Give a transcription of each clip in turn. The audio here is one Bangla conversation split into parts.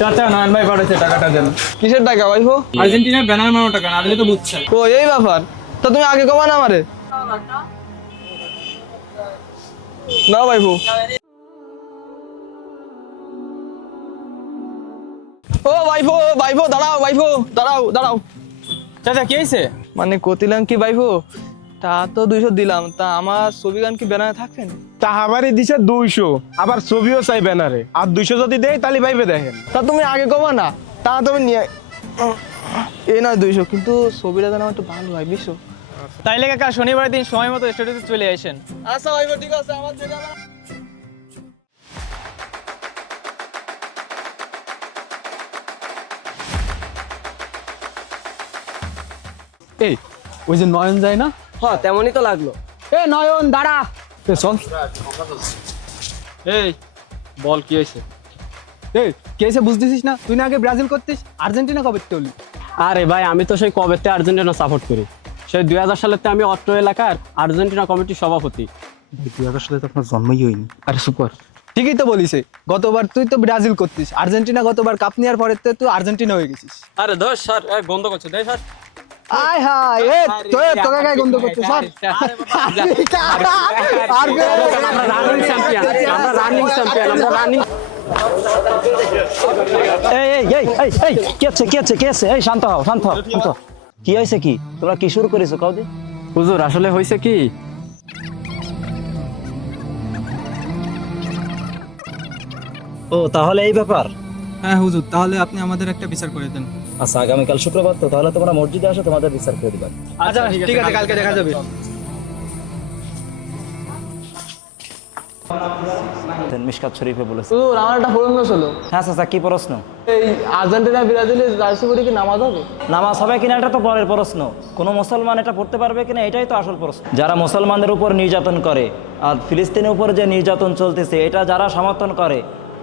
চাচা নয়ন ভাই পাঠাচ্ছে টাকাটা দেন। কিসের টাকা ভাইফো? আর্জেন্টিনার ব্যানার মানো টাকা, না দিলে তো বুঝছেন। ও এই ব্যাপার, তো তুমি আগে কমা না আমারে। নাও ভাইফো। ও ভাইফো, ভাইফো দাঁড়াও, ভাইফো দাঁড়াও দাঁড়াও। চাচা কি হয়েছে? মানে কতিলাম কি ভাইফো, তা তো 200 দিলাম, তা আমার ছবি গান কি ব্যানারে থাকবেন? তাহাবারি দিছে 200, আবার ছবিও চাই ব্যানারে, আর 200 যদি দেয় তাহলে ভাইবে দেখেন। তা তুমি আগে কমা না, তা তুমি নিয়ে এই নয় 200, কিন্তু ছবিটা যেন একটু ভালো হয় 200। তাইলে কাকা শনিবার দিন সময় মতো স্টুডিওতে চলে আসেন। আচ্ছা ভাইফো ঠিক আছে, আমার চলে যাবে। এই ওই যে নয়ন যায় না? হ্যাঁ তেমনই তো লাগলো। এ নয়ন দাঁড়া, এ চল। এই বল কি হয়েছে? এই কি হয়েছে বুঝতেছিস না? তুই না আগে ব্রাজিল করতিস, আর্জেন্টিনা কবে তুলি? আরে ভাই, আমি তো সেই কবেতে আর্জেন্টিনা সাপোর্ট করি। সেই 2000 সালেতে আমি অত্র এলাকার আর্জেন্টিনা কমিটির সভাপতি। 2000 সালে তো আপনার জন্মই হয়নি। আরে সুপার, ঠিকই তো বলিছে। গতবার তুই তো ব্রাজিল করতিস, আর্জেন্টিনা গতবার কাপ নেওয়ার পরে তো তুই আর্জেন্টিনা হয়ে গেছিস। আরে ধর স্যার, বন্ধ করছে দেখ স্যার। আয় হায়, এ তোকে গায়ে গন্ধ করছে স্যার। আমরা রানিং চ্যাম্পিয়ন, আমরা রানিং চ্যাম্পিয়ন, আমরা রানিং। এই এই এই এই এই কি আছে এই শান্ত হও শান্ত হও শান্ত হও। কি হয়েছে কি, তোমরা কি শুরু করেছো কাউদি? হুজুর আসলে হয়েছে কি, ও তাহলে এই ব্যাপার। হ্যাঁ হুজুর, তাহলে আপনি আমাদের একটা বিচার করে দেন। আচ্ছা আগামীকাল শুক্রবার তো, তাহলে তোমরা মসজিদে আসো, তোমাদের বিচার করে দিবা। আচ্ছা ঠিক আছে, কালকে দেখা যাবে। মিশকাত শরীফে বলেছে। হুজুর আমার একটা প্রশ্ন ছিল, হ্যাঁ চাচা কি প্রশ্ন? এই আর্জেন্টিনা ব্রাজিলের জার্সি পরে কি নামাজ হবে? নামাজ হবে কিনা এটা তো পরের প্রশ্ন, কোনো মুসলমান এটা পড়তে পারবে কিনা এটাই তো আসল প্রশ্ন। যারা মুসলমানদের উপর নির্যাতন করে, আর ফিলিস্তিনের উপর যে নির্যাতন চলতেছে এটা যারা সমর্থন করে,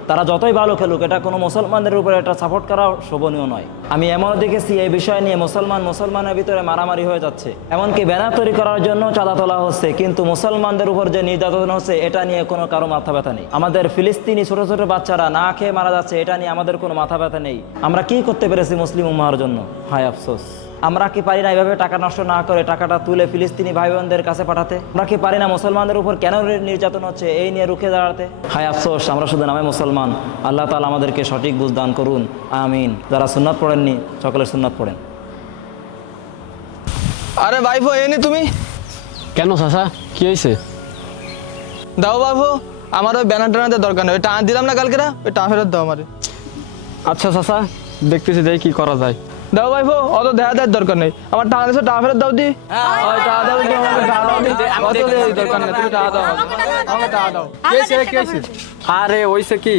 তারা যতই ভালো খেলুক, এটা কোনো মুসলমানদের উপরে এটা সাপোর্ট করা শোভনীয় নয়। আমি এমনও দেখেছি এই বিষয় নিয়ে মুসলমানের ভিতরে মারামারি হয়ে যাচ্ছে, এমনকি ব্যানার তৈরি করার জন্য চাঁদা তোলা হচ্ছে, কিন্তু মুসলমানদের উপর যে নির্যাতন হচ্ছে এটা নিয়ে কোনো কারো মাথা ব্যথা নেই। আমাদের ফিলিস্তিনি ছোট ছোট বাচ্চারা না খেয়ে মারা যাচ্ছে, এটা নিয়ে আমাদের কোনো মাথা ব্যথা নেই। আমরা কি করতে পেরেছি মুসলিম উম্মাহর জন্য? হায় আফসোস। আমরা কি পারি না এভাবে টাকা নষ্ট না করে টাকাটা তুলে ফিলিস্তিনি ভাই বোনদের কাছে পাঠাতে? আমরা কি পারি না মুসলমানদের উপর কেন নির্যাতন হচ্ছে এই নিয়ে রুখে দাঁড়াতে? হায় আফসোস, আমরা শুধু নামে মুসলমান। আল্লাহ তাআলা আমাদেরকে সঠিক বুঝ দান করুন, আমিন। যারা সুন্নাত পড়েননি সকলে সুন্নাত পড়েন। আরে ভাইফো এনে তুমি কেন চাচা কি হয়েছে? দাও ভাইফো, আমার ওই ব্যানার টানাতে দরকার নেই, ওই টান দিলাম না কালকে, ওই টান ফেরত দাও আমারে। আচ্ছা চাচা, দেখতেছি দেখি কি করা যায়। দাও ভাইফো, অত দেখা দেওয়ার দরকার নেই, আমার টাকা দিয়েছো টাকা ফেরত দাও দি। ওই টাকা দাও দি, আমাকে টাকা দাও দি। অত দেওয়ার দরকার নেই, তুমি টাকা দাও আমাকে টাকা দাও। আরে হয়েছে কি,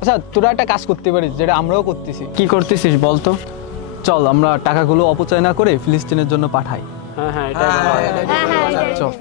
আচ্ছা তোরা একটা কাজ করতে পারিস, যেটা আমরাও করতেছি। কি করতেছিস বলতো? চল আমরা টাকাগুলো অপচয় না করে ফিলিস্তিনের জন্য পাঠাই। হ্যাঁ হ্যাঁ, এটা চল।